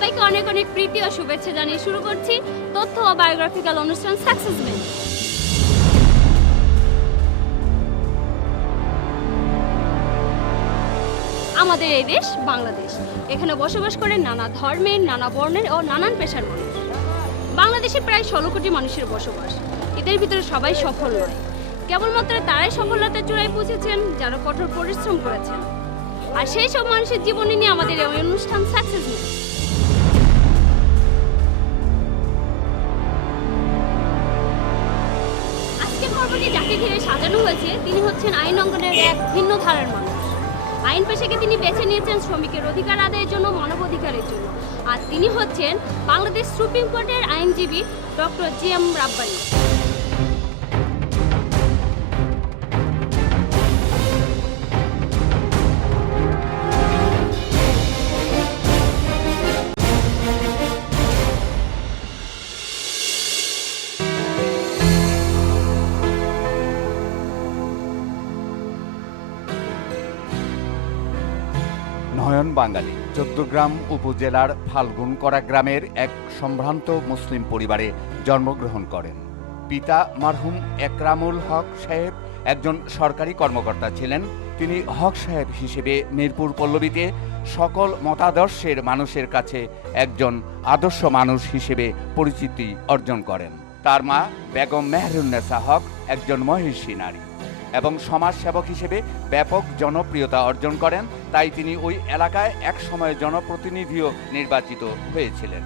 সবাইকে অনেক অনেক প্রীতি ও শুভেচ্ছা জানিয়ে শুরু করছি তথ্য ও বায়োগ্রাফিক্যাল অনুষ্ঠান সাকসেসমেন্ট। আমাদের এই দেশ বাংলাদেশ, এখানে বসবাস করে নানা ধর্মের, নানা বর্ণের ও নানান পেশার মানুষ। বাংলাদেশে প্রায় 16 কোটি মানুষের বসবাস। এদের ভিতরে সবাই সফল নয়, কেবলমাত্র তারাই সফলতার চূড়ায় পৌঁছেছেন যারা কঠোর পরিশ্রম করেছেন। আর সেই সব মানুষের জীবনী নিয়ে আমাদের এই অনুষ্ঠান সাকসেসমেন্ট। আজকের পর্বটি যাকে ঘিরে সাজানো হয়েছে তিনি হচ্ছেন আইন অঙ্গনের এক ভিন্ন ধারার মানুষ। আইন পেশাকে তিনি বেছে নিয়েছেন শ্রমিকের অধিকার আদায়ের জন্য, মানবাধিকারের জন্য। আর তিনি হচ্ছেন বাংলাদেশ সুপ্রিম কোর্টের আইনজীবী ডক্টর জিএম রাব্বানী। নয়ন বাঙালি চৌদ্দগ্রাম উপজেলার ফাল্গুনকড়া গ্রামের এক সম্ভ্রান্ত মুসলিম পরিবারে জন্মগ্রহণ করেন। পিতা মারহুম একরামুল হক সাহেব একজন সরকারি কর্মকর্তা ছিলেন। তিনি হক সাহেব হিসেবে মিরপুর পল্লবীতে সকল মতাদর্শের মানুষের কাছে একজন আদর্শ মানুষ হিসেবে পরিচিতি অর্জন করেন। তার মা বেগম মেহরুন্নেসা হক একজন মহিষী নারী এবং সমাজসেবক হিসেবে ব্যাপক জনপ্রিয়তা অর্জন করেন। তাই তিনি ওই এলাকায় এক সময় জনপ্রতিনিধিও নির্বাচিত হয়েছিলেন।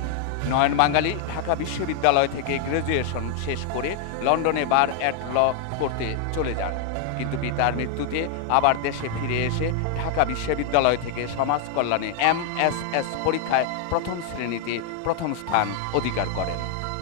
নয়ন বাঙালি ঢাকা বিশ্ববিদ্যালয় থেকে গ্র্যাজুয়েশন শেষ করে লন্ডনে বার অ্যাট ল করতে চলে যান, কিন্তু পিতার মৃত্যুতে আবার দেশে ফিরে এসে ঢাকা বিশ্ববিদ্যালয় থেকে সমাজ কল্যাণে MSS পরীক্ষায় প্রথম শ্রেণীতে প্রথম স্থান অধিকার করেন।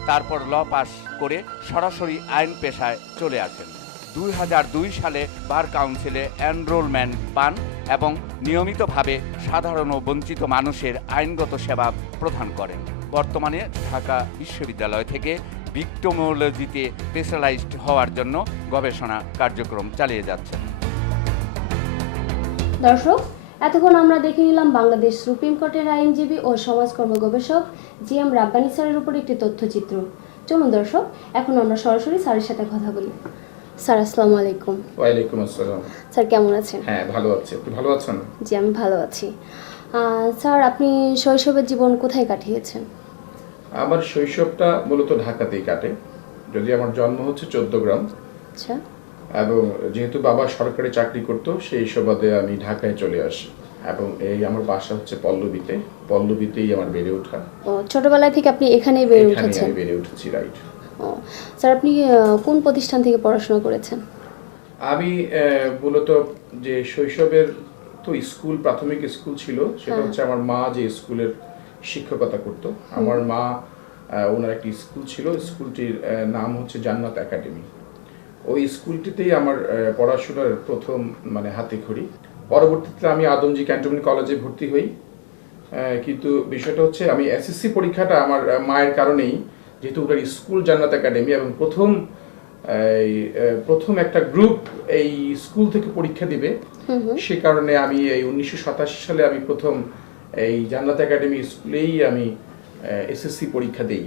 তারপর ল পাস করে সরাসরি আইন পেশায় চলে আসেন। 2002 সালে বার কাউন্সিলে এনরোলমেন্ট পান এবং নিয়মিতভাবে সাধারণ ও বঞ্চিত মানুষের আইনগত সেবা প্রদান করেন। বর্তমানে ঢাকা বিশ্ববিদ্যালয় থেকে ভিক্টিমোলজিতে স্পেশালাইজড হওয়ার জন্য গবেষণা কার্যক্রম চালিয়ে যাচ্ছেন। দর্শক, এতক্ষণ আমরা দেখে নিলাম বাংলাদেশ সুপ্রিম কোর্টের আইনজীবী ও সমাজকর্ম গবেষক জিএম রাব্বানী স্যারের উপর একটি তথ্যচিত্র। চলুন দর্শক, এখন আমরা সরাসরি স্যারের সাথে কথা বলি। স্যার, আসসালামু আলাইকুম। ওয়ালাইকুম আসসালাম। স্যার কেমন আছেন? হ্যাঁ, ভালো আছি। আপনি ভালো আছেন? জি, আমি ভালো আছি। স্যার, আপনি শৈশবের জীবন কোথায় কাটিয়েছেন? আমার শৈশবটা মূলত ঢাকাতেই কাটে, যদি আমার জন্ম হচ্ছে চৌদ্দগ্রাম। আচ্ছা। এবং যেহেতু বাবা সরকারি চাকরি করতো, সেই সুবাদে আমি ঢাকায় চলে আসি এবং এই আমার বাসা হচ্ছে পল্লবীতেই আমার বেড়ে ওঠা। ও, ছোটবেলা থেকে আপনি এখানেই বেড়ে উঠেছেন? আমি বেড়ে উঠেছি, রাইট। ও স্যার, আপনি কোন প্রতিষ্ঠান থেকে পড়াশোনা করেছেন? আমি মূলত যে শৈশবের তো স্কুল, প্রাথমিক স্কুল ছিল, সেটা হচ্ছে আমার মা যে স্কুলের শিক্ষকতা করতো। আমার মা ওনার একটি স্কুল ছিল, স্কুলটির নাম হচ্ছে জান্নাত একাডেমি। ওই স্কুলটিতেই আমার পড়াশোনার প্রথম হাতেখড়ি। পরবর্তীতে আমি আদমজী ক্যান্টনমেন্ট কলেজে ভর্তি হই, কিন্তু বিষয়টা হচ্ছে আমি এসএসসি পরীক্ষাটা আমার মায়ের কারণেই, যেহেতু ওটার স্কুল জান্নাত একাডেমি এবং প্রথম একটা গ্রুপ এই স্কুল থেকে পরীক্ষা দিবে, সে কারণে আমি এই 1987 সালে আমি প্রথম এই জান্নাত একাডেমি স্কুলেই আমি এসএসসি পরীক্ষা দিই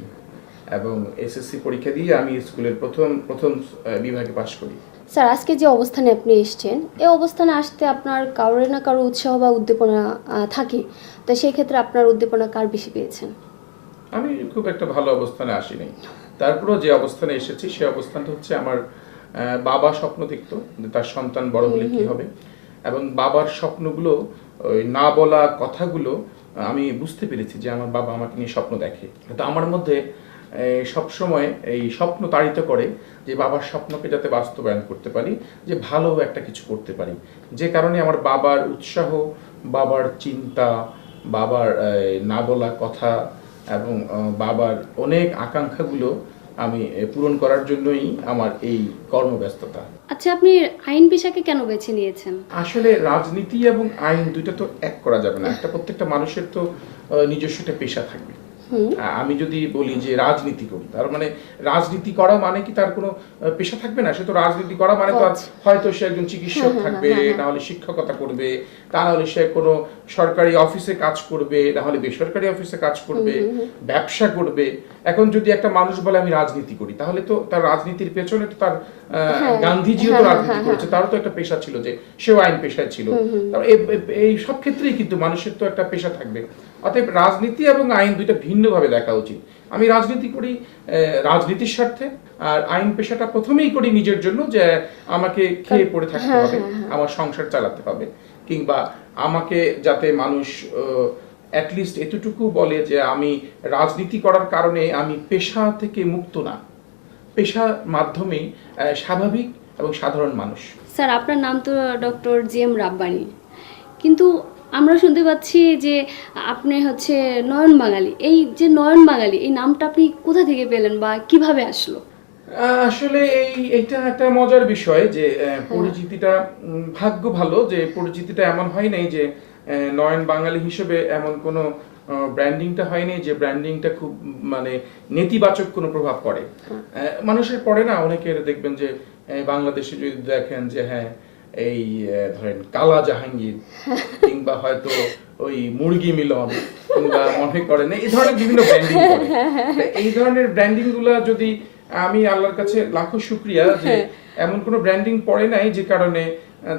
এবং এসএসসি পরীক্ষা দিয়ে আমি স্কুলের প্রথম বিভাগে পাশ করি। স্যার, আজকে যে অবস্থানে আপনি এসেছেন, এই অবস্থানে আসতে আপনার কারোর না কারো উৎসাহ বা উদ্দীপনা থাকে, তো সেই ক্ষেত্রে আপনার উদ্দীপনা কার বেশি পেয়েছেন? আমি খুব একটা ভালো অবস্থানে আসিনি, তারপরেও যে অবস্থানে এসেছি সে অবস্থানটা হচ্ছে আমার বাবা স্বপ্ন দেখতো যে তার সন্তান বড় হলে কি হবে, এবং বাবার স্বপ্নগুলো, ওই না বলা কথাগুলো আমি বুঝতে পেরেছি যে আমার বাবা আমাকে নিয়ে স্বপ্ন দেখে। তো আমার মধ্যে সবসময় এই স্বপ্ন তাড়িত করে যে বাবার স্বপ্নকে যাতে বাস্তবায়ন করতে পারি, যে ভালো একটা কিছু করতে পারি। যে কারণে আমার বাবার উৎসাহ, বাবার চিন্তা, বাবার না বলা কথা এবং বাবার অনেক আকাঙ্ক্ষাগুলো আমি পূরণ করার জন্যই আমার এই কর্মব্যস্ততা। আচ্ছা, আপনি আইন পেশাকে কেন বেছে নিয়েছেন? আসলে রাজনীতি এবং আইন দুইটা তো এক করা যাবে না, প্রত্যেকটা মানুষের তো নিজস্ব একটা পেশা থাকবে। আমি যদি বলি যে রাজনীতি করি, তার মানে রাজনীতি করা মানে কি তার কোনো পেশা থাকবে না? সে তো রাজনীতি করা মানে তো আর হয়তো সে একজন চিকিৎসক থাকবে, না হলে শিক্ষকতা করবে, তা না হলে সে কোনো সরকারি অফিসে কাজ করবে, না হলে বেসরকারি অফিসে কাজ করবে, ব্যবসা করবে। এখন যদি একটা মানুষ বলে আমি রাজনীতি করি, তাহলে তো তার রাজনীতির পেছনে তো তার গান্ধীজিও তো রাজনীতি করেছে, তারও তো একটা পেশা ছিল, যে সেও আইন পেশায় ছিল। এই সব ক্ষেত্রেই কিন্তু মানুষের তো একটা পেশা থাকবে। অতএব রাজনীতি এবং আইন দুইটা ভিন্নভাবে দেখা উচিত। আমি রাজনীতি করি রাজনীতির স্বার্থে, আর আইন পেশাটা প্রথমেই করি নিজের জন্য, যে আমাকে খেয়ে পড়ে থাকতে হবে, আমার সংসার চালাতে হবে, কিংবা আমাকে যাতে মানুষ অ্যাটলিস্ট এতটুকু বলে যে আমি রাজনীতি করার কারণে আমি পেশা থেকে মুক্ত না, পেশার মাধ্যমেই স্বাভাবিক এবং সাধারণ মানুষ। স্যার, আপনার নাম তো ডক্টর জি.এম. রাব্বানী, কিন্তু আমরা শুনতে পাচ্ছি যে আপনি হচ্ছে নয়ন বাঙালি। এই যে নয়ন বাঙালি, এই নামটা আপনি কোথা থেকে পেলেন বা কিভাবে আসলো? আসলে এইটা একটা মজার বিষয় যে পরিচিতিটা ভাগ্য ভালো যে পরিচিতিটা এমন হয় নাই যে নয়ন বাঙালি হিসেবে এমন কোনো ব্র্যান্ডিংটা হয়নি যে ব্র্যান্ডিংটা খুব মানে নেতিবাচক কোনো প্রভাব পড়ে। মানুষের পড়ে না, অনেকের দেখবেন যে বাংলাদেশে যদি দেখেন যে হ্যাঁ এই ধরেন কালা জাহাঙ্গীর, কিংবা হয়তো ওই মুরগি মিলন, কিংবা মনে করেন এই ধরনের বিভিন্ন ব্র্যান্ডিং করে। এই ধরনের ব্র্যান্ডিং গুলা যদি, আমি আল্লাহর কাছে লাখো শুকরিয়া যে এমন কোনো ব্র্যান্ডিং পড়ে নাই যে কারণে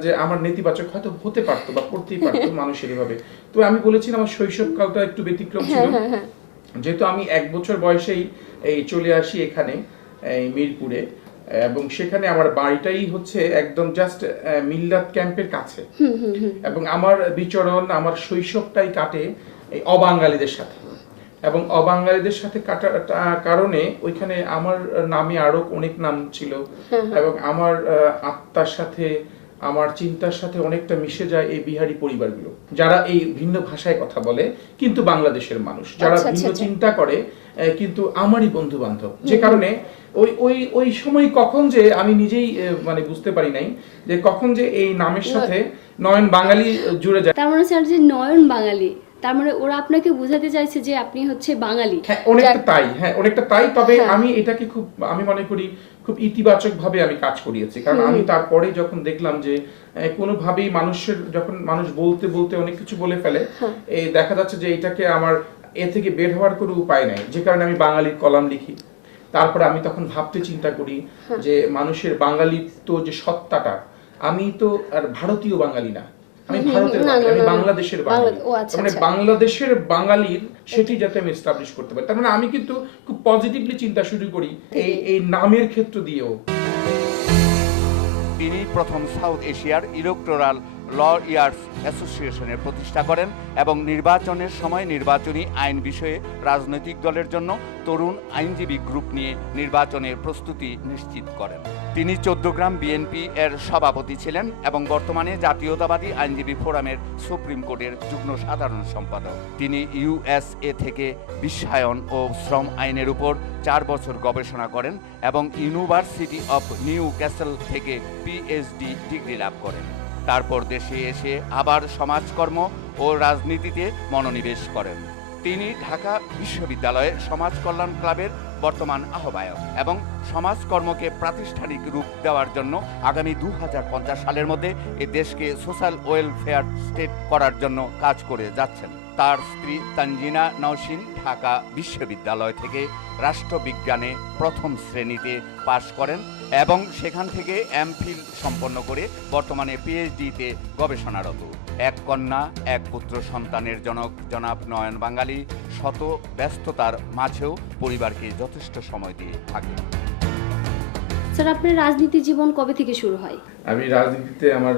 যে আমার নেতিবাচক হয়তো হতে পারতো বা পড়তেই পারতো মানুষের এভাবে। তো আমি বলেছিলাম আমার শৈশবকালটা একটু ব্যতিক্রম ছিল, যেহেতু আমি 1 বছর বয়সেই এই চলে আসি এখানে এই মিরপুরে, এবং সেখানে আমার বাড়িটাই হচ্ছে একদম জাস্ট মিল্লাত ক্যাম্পের কাছে, এবং আমার বিচরণ, আমার শৈশবটাই কাটে এই অবাঙালিদের সাথে, এবং অবাঙালিদের সাথে কাটার কারণে ওইখানে আমার নামে আরো অনেক নাম ছিল, এবং আমার আত্মার সাথে, আমার চিন্তার সাথে অনেকটা মিশে যায় এই বিহারি পরিবারগুলো, যারা এই ভিন্ন ভাষায় কথা বলে কিন্তু বাংলাদেশের মানুষ, যারা ভিন্ন চিন্তা করে কিন্তু আমারই বন্ধু বান্ধব। যে কারণে ওই ওই ওই সময় কখন যে আমি নিজেই মানে বুঝতে পারি নাই যে কখন যে এই নামের সাথে নয়ন বাঙালি জুড়ে যায়। তার মানে স্যার, যে নয়ন বাঙালি, তার মানে ওরা আপনাকে বোঝাতে চাইছে যে আপনি হচ্ছে বাঙালি। হ্যাঁ, অনেকটা তাই। হ্যাঁ, অনেকটা তাই। তবে আমি এটাকে খুব, আমি মনে করি খুব ইতিবাচক ভাবে আমি কাজ করিয়েছি, কারণ আমি তারপরে যখন দেখলাম যে কোনোভাবেই মানুষের, যখন মানুষ বলতে বলতে অনেক কিছু বলে ফেলে, এই দেখা যাচ্ছে যে এটাকে আমার এ থেকে বের হওয়ার কোনো উপায় নাই, যে কারণে আমি বাঙালির কলাম লিখি। তারপরে আমি তখন ভাবতে চিন্তা করি যে মানুষের বাঙালিত্ব যে সত্তাটা, আমি তো আর ভারতীয় বাঙালি না, আমি ভারতের বাঙালি, আমি বাংলাদেশের বাঙালি, মানে বাংলাদেশের বাঙালির সেটি যাতে আমি এস্টাবলিশ করতে পারি। তার মানে আমি কিন্তু খুব পজিটিভলি চিন্তা শুরু করি এই নামের ক্ষেত্র দিয়েও। তিনি প্রথম সাউথ এশিয়ার ইলেকটোরাল লয়ার্স অ্যাসোসিয়েশনের প্রতিষ্ঠা করেন এবং নির্বাচনের সময় নির্বাচনী আইন বিষয়ে রাজনৈতিক দলের জন্য তরুণ আইনজীবী গ্রুপ নিয়ে নির্বাচনের প্রস্তুতি নিশ্চিত করেন। তিনি 14 গ্রাম বিএনপি এর সভাপতি ছিলেন এবং বর্তমানে জাতীয়তাবাদী আইনজীবী ফোরামের সুপ্রিম কোর্টের যুগ্ম সাধারণ সম্পাদক। তিনি ইউএসএ থেকে বিশ্বায়ন ও শ্রম আইনের উপর 4 বছর গবেষণা করেন এবং ইউনিভার্সিটি অফ নিউ ক্যাসেল থেকে পিএইচডি ডিগ্রি লাভ করেন। তারপর দেশে এসে আবার সমাজকর্ম ও রাজনীতিতে মনোনিবেশ করেন। তিনি ঢাকা বিশ্ববিদ্যালয়ে সমাজ কল্যাণ ক্লাবের বর্তমান আহ্বায়ক এবং সমাজকর্মকে প্রাতিষ্ঠানিক রূপ দেওয়ার জন্য আগামী 2050 সালের মধ্যে এ দেশকে সোশ্যাল ওয়েলফেয়ার স্টেট করার জন্য কাজ করে যাচ্ছেন। তার স্ত্রী তানজিনা নওশিন ঢাকা বিশ্ববিদ্যালয় থেকে রাষ্ট্রবিজ্ঞানে প্রথম শ্রেণীতে পাশ করেন এবং সেখান থেকে এমফিল সম্পন্ন করে বর্তমানে পিএইচডিতে গবেষণারত। এক কন্যা এক পুত্র সন্তানের জনক জনাব নয়ন বাঙালি শত ব্যস্ততার মাঝেও পরিবারকে যথেষ্ট সময় দিয়ে থাকে। স্যার, আপনার রাজনীতি জীবন কবে থেকে শুরু হয়? আমি রাজনীতিতে আমার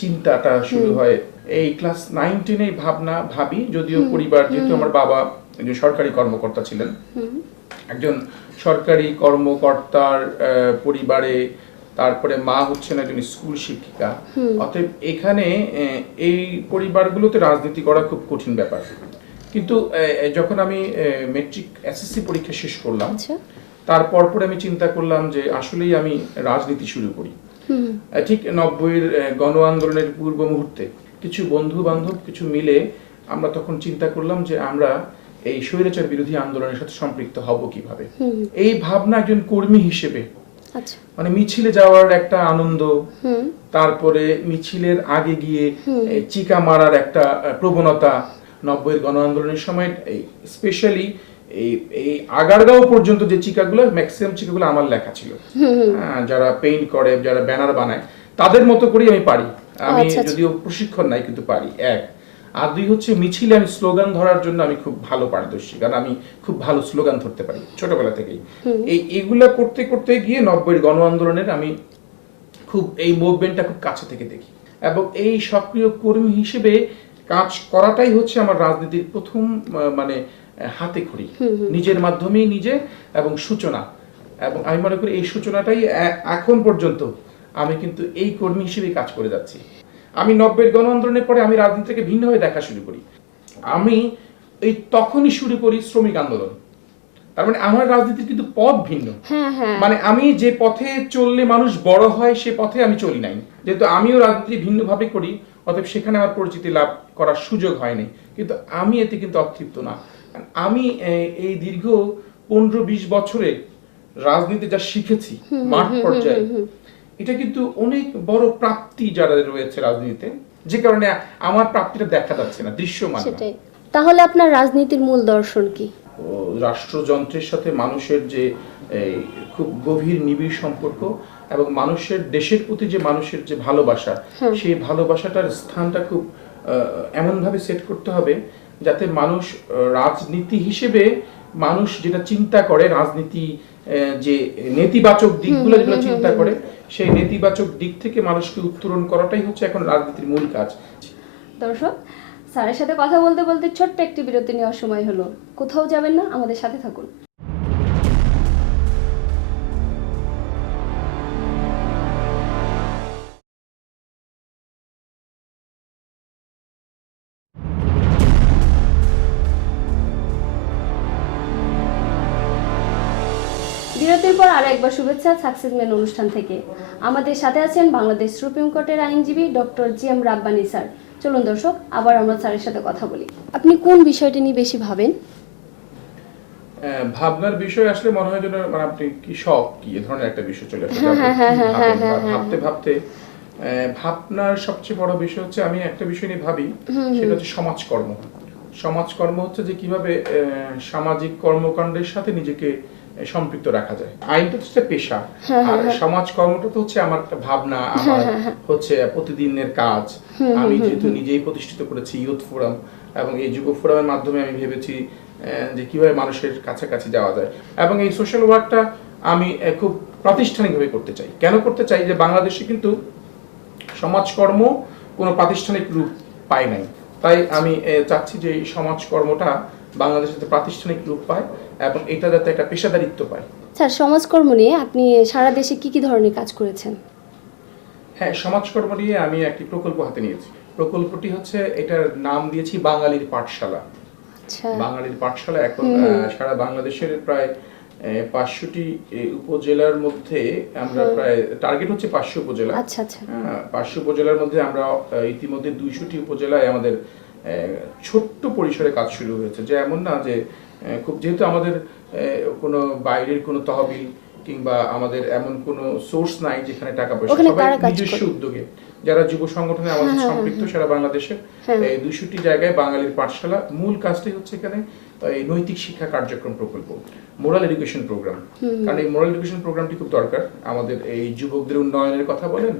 চিন্তাটা শুরু হয় এই ক্লাস 9-10 ভাবি, যদিও পরিবার, যেহেতু আমার বাবা একজন সরকারি কর্মকর্তা ছিলেন, একজন সরকারি কর্মকর্তার পরিবারে, তারপরে মা হচ্ছেন একজন স্কুল শিক্ষিকা, অতএব এখানে এই পরিবারগুলোতে রাজনীতি করা খুব কঠিন ব্যাপার। কিন্তু যখন আমি মেট্রিক এসএসসি পরীক্ষা শেষ করলাম, তারপর আমি চিন্তা করলাম যে আসলেই আমি রাজনীতি শুরু করি। ঠিক 90-এর গণ আন্দোলনের পূর্ব মুহূর্তে কিছু বন্ধু বান্ধব কিছু মিলে আমরা তখন চিন্তা করলাম যে আমরা এই স্বৈরাচার বিরোধী আন্দোলনের সাথে সম্পৃক্ত হব কিভাবে, এই ভাবনা একজন কর্মী হিসেবে, আচ্ছা। মানে মিছিলে যাওয়ার একটা আনন্দ, তারপরে মিছিলের আগে গিয়ে চিকা মারার একটা প্রবণতা, 90-এর গণ আন্দোলনের সময় স্পেশালি এই আগারগাঁও পর্যন্ত যে চিকাগুলো, ম্যাক্সিমাম চিকাগুলো আমার লেখা ছিল। যারা পেইন্ট করে, যারা ব্যানার বানায়, তাদের মতো করেই আমি পারি। আমি যদিও প্রশিক্ষণ নাই, কিন্তু পারি, এক। আর দুই হচ্ছে মিছিলে আমি স্লোগান ধরার জন্য আমি খুব ভালো পারদর্শী, কারণ আমি খুব ভালো স্লোগান ধরতে পারি ছোটবেলা থেকেই। এইগুলা করতে করতে গিয়ে 90-এর গণ আন্দোলনের আমি খুব এই মুভমেন্টটা খুব কাছে থেকে দেখি, এবং এই সক্রিয় কর্মী হিসেবে কাজ করাটাই হচ্ছে আমার রাজনীতির প্রথম মানে হাতে খড়ি, নিজের মাধ্যমেই নিজে এবং সূচনা। এবং আমি মনে করি এই সূচনাটাই এখন পর্যন্ত আমি কিন্তু এই কর্মী হিসেবে কাজ করে যাচ্ছি। আমি 90-এর গণ আন্দোলনের পরে আমি রাজনীতিকে ভিন্নভাবে দেখা শুরু করি। আমি এই তখনই শুরু করি শ্রমিক আন্দোলন। তার মানে আমার রাজনীতির কিন্তু পথ ভিন্ন। মানে আমি যে পথে চললে মানুষ বড় হয় সে পথে আমি চলি নাই, যেহেতু আমিও রাজনীতি ভিন্নভাবে করি, অতএব সেখানে আমার পরিচিতি লাভ করার সুযোগ হয়নি। কিন্তু আমি এতে কিন্তু অতৃপ্ত না। আমি এই দীর্ঘ 15-20 বছরে রাজনীতি যা শিখেছি মাঠ পর্যায়ে, এটা কিন্তু অনেক বড় প্রাপ্তি যারা রয়েছে রাজনীতিতে, যে কারণে আমার প্রাপ্তিটা দেখা যাচ্ছে না, দৃশ্যমান না। তাহলে আপনার রাজনীতির মূল দর্শন কি? রাষ্ট্রযন্ত্রের সাথে মানুষের যে খুব গভীর নিবিড় সম্পর্ক, এবং মানুষের দেশের প্রতি যে মানুষের যে ভালোবাসা, সেই ভালোবাসাটার স্থানটা খুব এমনভাবে সেট করতে হবে যাতে মানুষ রাজনীতি হিসেবে মানুষ যেটা চিন্তা করে, রাজনীতি যে নেতিবাচক দিকগুলো যেগুলো চিন্তা করে, সেই নেতিবাচক দিক থেকে মানুষকে উত্তরণ করাটাই হচ্ছে এখন রাজনীতির মূল কাজ। দর্শক, স্যারের সাথে কথা বলতে বলতে ছোট্ট একটি বিরতি নেওয়ার সময় হলো। কোথাও যাবেন না, আমাদের সাথে থাকুন। বিরতির পর আর একবার শুভেচ্ছা সাকসেস ম্যান অনুষ্ঠান থেকে। আমাদের সাথে আছেন বাংলাদেশ সুপ্রিম কোর্টের আইনজীবী ডক্টর জি.এম. রাব্বানী স্যার। চলুন দর্শক, আবার আমরা স্যারের সাথে কথা বলি। আপনি কোন বিষয়টি নিয়ে বেশি ভাবেন? ভাবনার বিষয় আসলে মনে হয় যেন মানে আপনি কি শখ কি এ ধরনের একটা বিষয় চলে আসে। ভাবতে ভাবতে ভাবনার সবচেয়ে বড় বিষয় হচ্ছে আমি একটা বিষয় নিয়ে ভাবি, সেটা হচ্ছে সমাজকর্ম। সমাজকর্ম হচ্ছে যে কিভাবে সামাজিক কর্মকাণ্ডের সাথে নিজেকে সম্পৃক্ত রাখা যায়। আইনটা হচ্ছে পেশা, আর সমাজকর্মটা তো হচ্ছে আমার একটা ভাবনা, আমার হচ্ছে প্রতিদিনের কাজ। আমি যেহেতু নিজেই প্রতিষ্ঠিত করেছি ইউথ ফোরাম, এবং এই যুব ফোরামের মাধ্যমে আমি ভেবেছি যে কিভাবে মানুষের কাছাকাছি যাওয়া যায়, এবং এই সোশ্যাল ওয়ার্কটা আমি খুব প্রাতিষ্ঠানিকভাবে করতে চাই। কেন করতে চাই? যে বাংলাদেশে কিন্তু সমাজকর্ম কোনো প্রাতিষ্ঠানিক রূপ পায় নাই, তাই আমি চাচ্ছি যে এই সমাজকর্মটা বাংলাদেশে প্রাতিষ্ঠানিক রূপ পায় এবং এটা যাতে একটা পেশাদারিত্ব পায়। স্যার, সমাজকর্ম নিয়ে আপনি সারা দেশে কি কি ধরনের কাজ করেছেন? হ্যাঁ, সমাজকর্ম নিয়ে আমি একটি প্রকল্প হাতে নিয়েছি। প্রকল্পটি হচ্ছে, এটার নাম দিয়েছি বাঙালির পাঠশালা। বাঙালির পাঠশালা এখন সারা বাংলাদেশের প্রায় 500টি উপজেলার মধ্যে আমরা প্রায় টার্গেট হচ্ছে 500 উপজেলা। 500 উপজেলার মধ্যে আমরা ইতিমধ্যে 200টি উপজেলায় আমাদের ছোট্ট পরিসরে কাজ শুরু হয়েছে। যে এমন না যে খুব, যেহেতু আমাদের কোনো বাইরের কোনো তহবিল কিংবা আমাদের এমন কোনো সোর্স নাই যেখানে টাকা পয়সা, সবাই নিজস্ব উদ্যোগে যারা যুব সংগঠনে আমাদের সম্পৃক্ত সারা বাংলাদেশে 200টি জায়গায় বাঙালির পাঠশালা। মূল কাজটাই হচ্ছে এখানে এই নৈতিক শিক্ষা কার্যক্রম প্রকল্প, মোরাল এডুকেশন প্রোগ্রাম। কারণ এই মোরাল এডুকেশন প্রোগ্রামটি খুব দরকার। আমাদের এই যুবকদের উন্নয়নের কথা বলেন,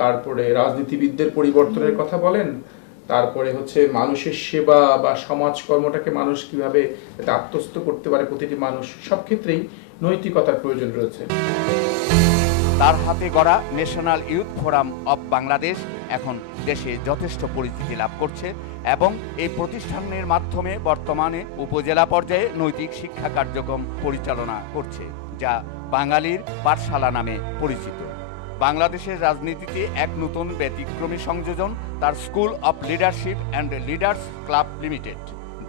তারপরে রাজনীতিবিদদের পরিবর্তনের কথা বলেন, তারপরে হচ্ছে মানুষের সেবা বা সমাজকর্মটাকে মানুষ কিভাবে আত্মস্থ করতে পারে, প্রতিটি মানুষ, সব ক্ষেত্রেই নৈতিকতার প্রয়োজন রয়েছে। তার হাতে গড়া national youth forum of Bangladesh এখন দেশে যথেষ্ট পরিচিতি লাভ করছে, এবং এই প্রতিষ্ঠানের মাধ্যমে বর্তমানে উপজেলা পর্যায়ে নৈতিক শিক্ষা কার্যক্রম পরিচালনা করছে, যা বাঙালির পাঠশালা নামে পরিচিত। বাংলাদেশের রাজনীতিতে এক নতুন ব্যতিক্রমী সংযোজন তার school of leadership and leaders club limited.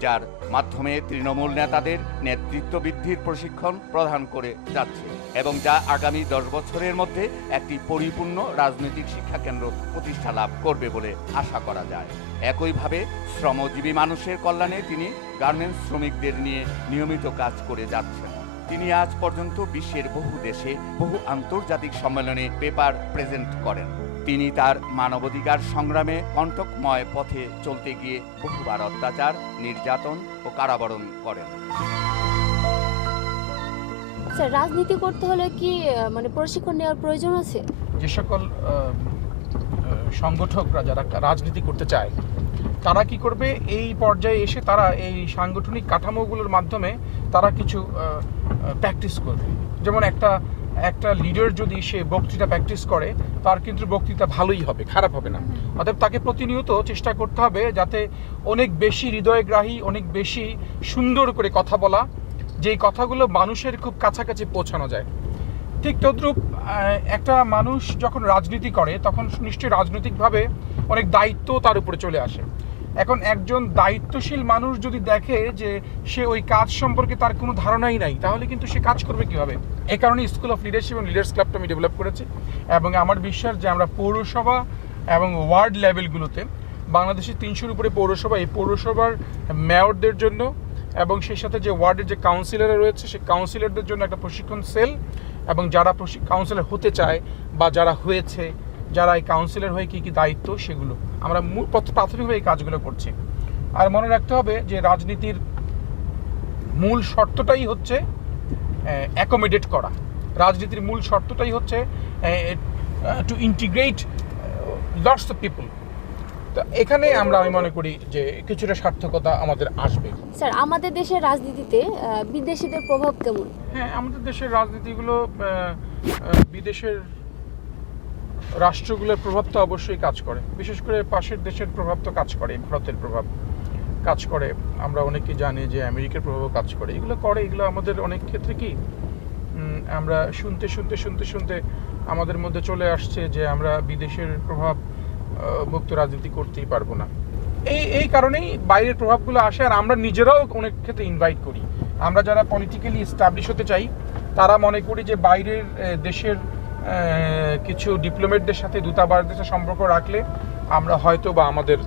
যার মাধ্যমে তৃণমূল নেতাদের নেতৃত্ব বৃদ্ধির প্রশিক্ষণ প্রদান করে যাচ্ছে এবং যা আগামী 10 বছরের মধ্যে একটি পরিপূর্ণ রাজনৈতিক শিক্ষাকেন্দ্র প্রতিষ্ঠা লাভ করবে বলে আশা করা যায়। একইভাবে শ্রমজীবী মানুষের কল্যাণে তিনি গার্মেন্টস শ্রমিকদের নিয়ে নিয়মিত কাজ করে যাচ্ছেন। তিনি আজ পর্যন্ত বিশ্বের বহু দেশে বহু আন্তর্জাতিক সম্মেলনে পেপার প্রেজেন্ট করেন। তিনি তার মানবাধিকার সংগ্রামে কণ্টকময় পথে চলতে গিয়ে বহুবার অত্যাচার, নির্যাতন ও কারাবরণ করেন। স্যার, রাজনীতি করতে হলে কি প্রশিক্ষণ নেওয়ার প্রয়োজন আছে? যে সকল সংগঠকরা যারা রাজনীতি করতে চায় তারা কি করবে, এই পর্যায়ে এসে তারা এই সাংগঠনিক কাঠামোগুলোর মাধ্যমে তারা কিছু প্র্যাকটিস করবে। যেমন একটা লিডার যদি সে বক্তৃতা প্র্যাকটিস করে, তার কিন্তু বক্তৃতা ভালোই হবে, খারাপ হবে না। অতএব তাকে প্রতিনিয়ত চেষ্টা করতে হবে যাতে অনেক বেশি হৃদয়গ্রাহী, অনেক বেশি সুন্দর করে কথা বলা, যেই কথাগুলো মানুষের খুব কাছাকাছি পৌঁছানো যায়। ঠিক তদ্রূপ একটা মানুষ যখন রাজনীতি করে তখন নিশ্চয়ই রাজনৈতিকভাবে অনেক দায়িত্ব তার উপরে চলে আসে। এখন একজন দায়িত্বশীল মানুষ যদি দেখে যে সে ওই কাজ সম্পর্কে তার কোনো ধারণাই নাই, তাহলে কিন্তু সে কাজ করবে কীভাবে? এই কারণে স্কুল অফ লিডারশিপ এবং লিডার্স ক্লাবটা আমি ডেভেলপ করেছি এবং আমার বিশ্বাস যে আমরা পৌরসভা এবং ওয়ার্ড লেভেলগুলোতে বাংলাদেশের 300-র উপরে পৌরসভা, এই পৌরসভার মেয়রদের জন্য এবং সেই সাথে যে ওয়ার্ডের যে কাউন্সিলররা রয়েছে সেই কাউন্সিলরদের জন্য একটা প্রশিক্ষণ সেল, এবং যারা কাউন্সিলর হতে চায় বা যারা হয়েছে, যারা এই কাউন্সিলর হয়ে কী কী দায়িত্ব, সেগুলো আমরা প্রাথমিকভাবে এই কাজগুলো করছি। আর মনে রাখতে হবে যে রাজনীতির মূল শর্তটাই হচ্ছে অ্যাকোমোডেট করা। রাজনীতির মূল শর্তটাই হচ্ছে two integrate lots of people. তো এখানে আমি মনে করি যে কিছুটা সার্থকতা আমাদের আসবে। স্যার, আমাদের দেশের রাজনীতিতে বিদেশিদের প্রভাব কেমন? হ্যাঁ, আমাদের দেশের রাজনীতিগুলো বিদেশের রাষ্ট্রগুলোর প্রভাব তো অবশ্যই কাজ করে, বিশেষ করে পাশের দেশের প্রভাব তো কাজ করে, ভারতের প্রভাব কাজ করে। আমরা অনেকে জানি যে আমেরিকার প্রভাবও কাজ করে। এগুলো আমাদের অনেক ক্ষেত্রে কি আমরা শুনতে আমাদের মধ্যে চলে আসছে যে আমরা বিদেশের প্রভাব মুক্ত রাজনীতি করতেই পারবো না। এই কারণেই বাইরের প্রভাবগুলো আসে, আর আমরা নিজেরাও অনেক ক্ষেত্রে ইনভাইট করি। আমরা যারা পলিটিক্যালি এস্টাবলিশ হতে চাই তারা মনে করি যে বাইরের দেশের কিছু ডিপ্লোমেটদের সাথে, দূতাবাসদের সাথে সম্পর্ক রাখলে আমরা হয়তো বা আমাদের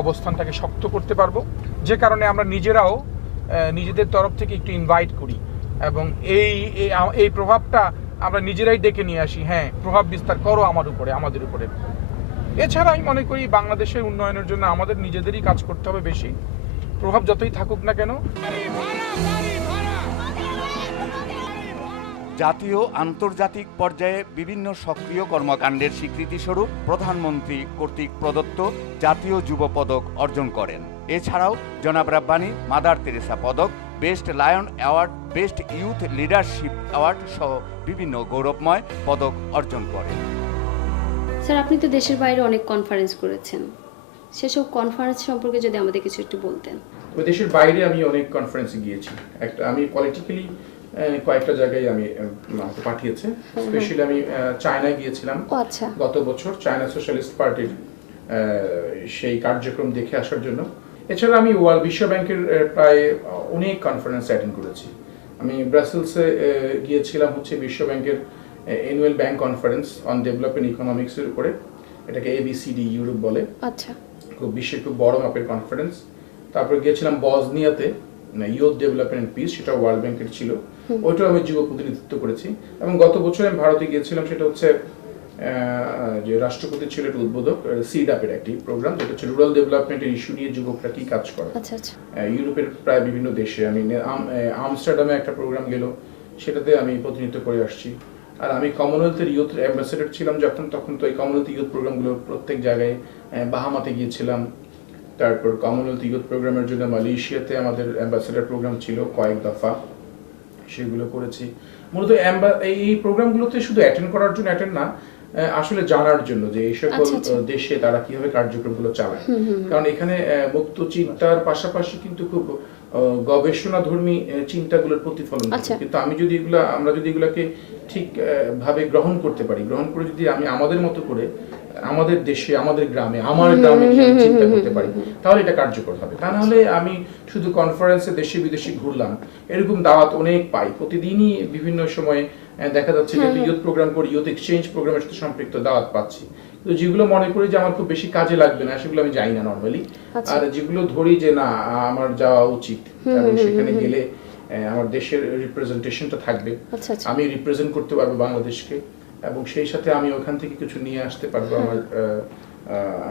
অবস্থানটাকে শক্ত করতে পারবো, যে কারণে আমরা নিজেরাও নিজেদের তরফ থেকে একটু ইনভাইট করি এবং এই প্রভাবটা আমরা নিজেরাই ডেকে নিয়ে আসি। হ্যাঁ, প্রভাব বিস্তার করো আমাদের উপরে। এছাড়া আমি মনে করি বাংলাদেশের উন্নয়নের জন্য আমাদের নিজেদেরই কাজ করতে হবে বেশি, প্রভাব যতই থাকুক না কেন। জাতীয় আন্তর্জাতিক পর্যায়ে বিভিন্ন সক্রিয় কর্মকাণ্ডের স্বীকৃতিস্বরূপ প্রধানমন্ত্রী কর্তৃক প্রদত্ত জাতীয় যুব পদক অর্জন করেন। এছাড়াও জনাব রাব্বানী মাদার তেরেসা পদক, best lion award, best youth leadership award সহ বিভিন্ন গৌরবময় পদক অর্জন করেন। স্যার, আপনি তো দেশের বাইরে অনেক কনফারেন্স করেছেন, সেসব কনফারেন্স সম্পর্কে যদি আমাদের কিছু একটু বলতেন। দেশের বাইরে আমি অনেক কনফারেন্সে গিয়েছি। আমি পলিটিক্যালি কয়েকটা জায়গায় আমি পাঠিয়েছে। স্পেশালি আমি চায়নায় গিয়েছিলাম গত বছর, চায়না সোশ্যালিস্ট পার্টির সেই কার্যক্রম দেখে আসার জন্য। এছাড়া আমি বিশ্ব ব্যাংকের প্রায় অনেক কনফারেন্স অ্যাটেন্ড করেছি। আমি ব্রাসেলসে গিয়েছিলাম বিশ্ব ব্যাংকের annual bank conference on development ইকোনমিক্সের উপরে, এটাকে ABCD ইউরোপ বলে। বিশ্বের খুব বড় মাপের কনফারেন্স। তারপরে গিয়েছিলাম বসনিয়াতে, ইউথ ডেভেলপমেন্ট এন্ড পিস, সেটা ওয়ার্ল্ড ব্যাংকের ছিল, ওইটাও আমি যুব প্রতিনিধিত্ব করেছি। এবং গত বছর আমি ভারতে গিয়েছিলাম, সেটা হচ্ছে যে রাষ্ট্রপতি ছিল একটা উদ্বোধক সিডাপের একটি প্রোগ্রাম, যেটা হচ্ছে রুরাল ডেভেলপমেন্টের ইস্যু নিয়ে যুবকরা কি কাজ করে। ইউরোপের প্রায় বিভিন্ন দেশে, আমি আমস্টারডামে একটা প্রোগ্রাম গেল, সেটাতে আমি প্রতিনিধিত্ব করে আসছি। আর আমি কমনওয়েলথের ইউথ অ্যাম্বাসেডর ছিলাম তখন তো এই কমনওয়েলথ ইউথ প্রোগ্রামগুলো প্রত্যেক জায়গায়, বাহামাতে গিয়েছিলাম। তারপর কমনওয়েলথ ইউথ প্রোগ্রামের জন্য মালয়েশিয়াতে আমাদের অ্যাম্বাসেডর প্রোগ্রাম ছিল কয়েক দফা, সেগুলো করেছি। মূলত এই প্রোগ্রামগুলোতে শুধু অ্যাটেন্ড করার জন্য না, আসলে জানার জন্য যে এই সকল আচ্ছা, আচ্ছা। দেশে তারা কিভাবে কার্যক্রমগুলো চালায়। কারণ এখানে মুক্ত চিন্তার পাশাপাশি কিন্তু খুব গবেষণাধর্মী চিন্তাগুলোর প্রতিফলন আচ্ছা। ঘটে। কিন্তু আমরা যদি এগুলাকে ঠিক ভাবে গ্রহণ করতে পারি, গ্রহণ করে যদি আমি আমাদের মতো করে আমাদের দেশে, আমাদের গ্রামে, আমার গ্রামে নিয়ে আমি চিন্তা করতে পারি, তাহলে এটা কার্যকর হবে। তা নাহলে আমি শুধু কনফারেন্সে দেশে বিদেশে ঘুরলাম, এরকম দাওয়াত অনেক পাই প্রতিদিনই, বিভিন্ন সময়ে দেখা যাচ্ছে যে ইউথ প্রোগ্রাম করি, ইউথ এক্সচেঞ্জ প্রোগ্রামের সাথে সম্পৃক্ত দাওয়াত পাচ্ছি, তো যেগুলো মনে করি যে আমার খুব বেশি কাজে লাগবে না সেগুলো আমি যাই না নর্মালি। আচ্ছা। আর যেগুলো ধরি যে না আমার যাওয়া উচিত, এবং সেখানে গেলে আমার দেশের রিপ্রেজেন্টেশনটা থাকবে, আচ্ছা, আচ্ছা। আমি রিপ্রেজেন্ট করতে পারবো বাংলাদেশকে, এবং সেই সাথে আমি ওখান থেকে কিছু নিয়ে আসতে পারবো।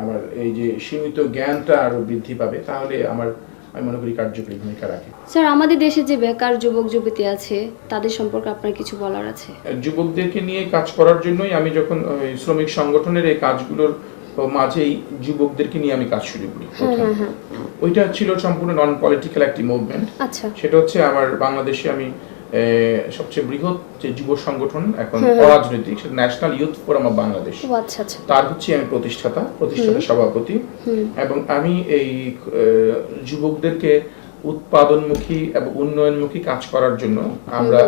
আমার এই যে সীমিত জ্ঞানটা আরো বৃদ্ধি পাবে, তাহলে আমি মনে করি কার্যকরী ভূমিকা রাখে। স্যার, আমাদের দেশে যে বেকার যুবক যুবতী আছে তাদের সম্পর্কে আপনার কিছু বলার আছে? যুবকদেরকে নিয়ে কাজ করার জন্যই আমি যখন ওই শ্রমিক সংগঠনের এই কাজগুলোর মাঝেই যুবকদেরকে নিয়ে আমি কাজ শুরু করি। ওইটা ছিল সম্পূর্ণ নন পলিটিক্যাল একটি মুভমেন্ট। আচ্ছা। সেটা হচ্ছে আমার বাংলাদেশে আমি সবচেয়ে বৃহৎ যে যুব সংগঠন এখন অরাজনৈতিক, সেটা national youth forum of Bangladesh, ও আচ্ছা আচ্ছা। তার হচ্ছে আমি প্রতিষ্ঠাতা সভাপতি। এবং আমি এই যুবকদেরকে উৎপাদনমুখী এবং উন্নয়নমুখী কাজ করার জন্য আমরা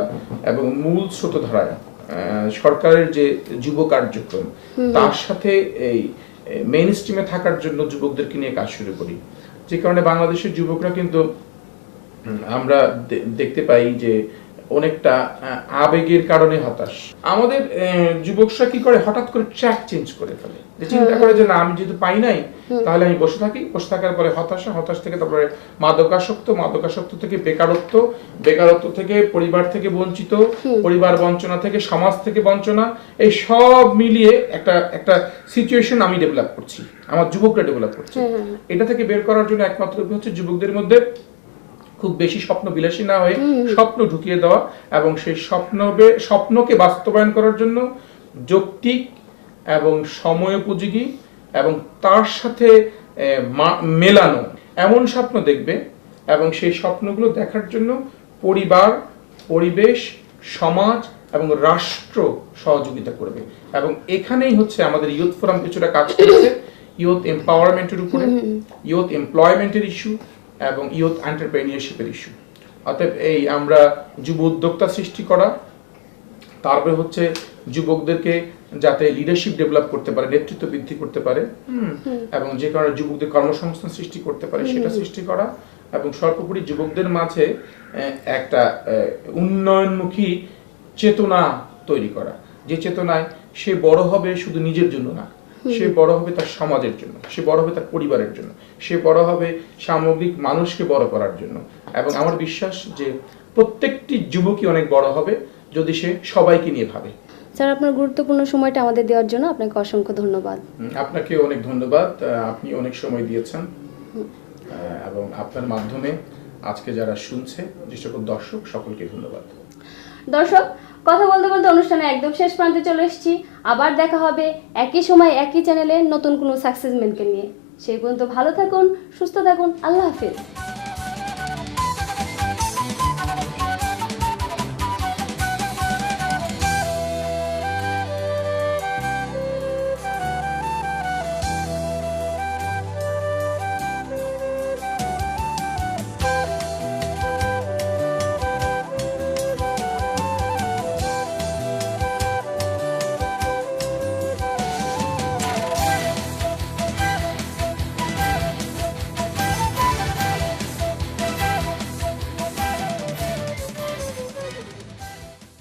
এবং মূল স্রোতধারায় সরকারের যে যুব কার্যক্রম তার সাথে এই মেইন স্ট্রিমে থাকার জন্য যুবকদেরকে নিয়ে কাজ শুরু করি। যে কারণে বাংলাদেশের যুবকরা কিন্তু আমরা দেখতে পাই যে অনেকটা আবেগের কারণে হতাশ। আমাদের যুবকরা কি করে, হঠাৎ করে ট্র্যাক চেঞ্জ করে ফেলে, যে চিন্তা করে যে না আমি যেহেতু পাই নাই তাহলে আমি বসে থাকি, বসে থাকার পরে হতাশ থেকে তারপরে মাদকাসক্ত থেকে বেকারত্ব থেকে পরিবার থেকে বঞ্চিত, পরিবার বঞ্চনা থেকে সমাজ থেকে বঞ্চনা, এই সব মিলিয়ে একটা সিচুয়েশন আমি ডেভেলপ করছি, আমার যুবকরা ডেভেলপ করছে। এটা থেকে বের করার জন্য একমাত্র উপায় হচ্ছে যুবকদের মধ্যে খুব বেশি স্বপ্ন বিলাসী না হয়ে স্বপ্ন ঢুকিয়ে দেওয়া, এবং সেই স্বপ্নকে বাস্তবায়ন করার জন্য যৌক্তিক এবং সময়োপযোগী এবং তার সাথে মেলানো এমন স্বপ্ন দেখবে, এবং সেই স্বপ্নগুলো দেখার জন্য পরিবার, পরিবেশ, সমাজ এবং রাষ্ট্র সহযোগিতা করবে। এবং এখানেই হচ্ছে আমাদের ইউথ ফোরাম কিছুটা কাজ করেছে ইউথ এম্পাওয়ারমেন্টের উপরে, ইউথ এমপ্লয়মেন্টের ইস্যু এবং ইউথ এন্টারপ্রেনিয়রশিপের ইস্যু। অতএব এই আমরা যুব উদ্যোক্তা সৃষ্টি করা, তারপরে হচ্ছে যুবকদেরকে যাতে লিডারশিপ ডেভেলপ করতে পারে, নেতৃত্ব বৃদ্ধি করতে পারে, এবং যে কারণে যুবকদের কর্মসংস্থান সৃষ্টি করতে পারে সেটা সৃষ্টি করা, এবং সর্বোপরি যুবকদের মাঝে একটা উন্নয়নমুখী চেতনা তৈরি করা, যে চেতনায় সে বড় হবে শুধু নিজের জন্য না, সে বড় হবে তার সমাজের জন্য, সে বড় হবে তার পরিবারের জন্য, সে বড় হবে সামগ্রিক মানুষকে বড় করার জন্য। এবং আমার বিশ্বাস যে প্রত্যেকটি যুবকই অনেক বড় হবে যদি সে সবাইকে নিয়ে ভাবে। স্যার, আপনার গুরুত্বপূর্ণ সময়টা আমাদের দেওয়ার জন্য আপনাকে অসংখ্য ধন্যবাদ। আপনাকে অনেক ধন্যবাদ, আপনি অনেক সময় দিয়েছেন, এবং আপনার মাধ্যমে আজকে যারা শুনছে যে সকল দর্শক, সকলকে ধন্যবাদ। দর্শক, কথা বলতে বলতে অনুষ্ঠানে একদম শেষ প্রান্তে চলে এসেছি। আবার দেখা হবে একই সময় একই চ্যানেলে নতুন কোনো সাকসেসম্যানকে নিয়ে। সেই পর্যন্ত ভালো থাকুন, সুস্থ থাকুন, আল্লাহ হাফেজ।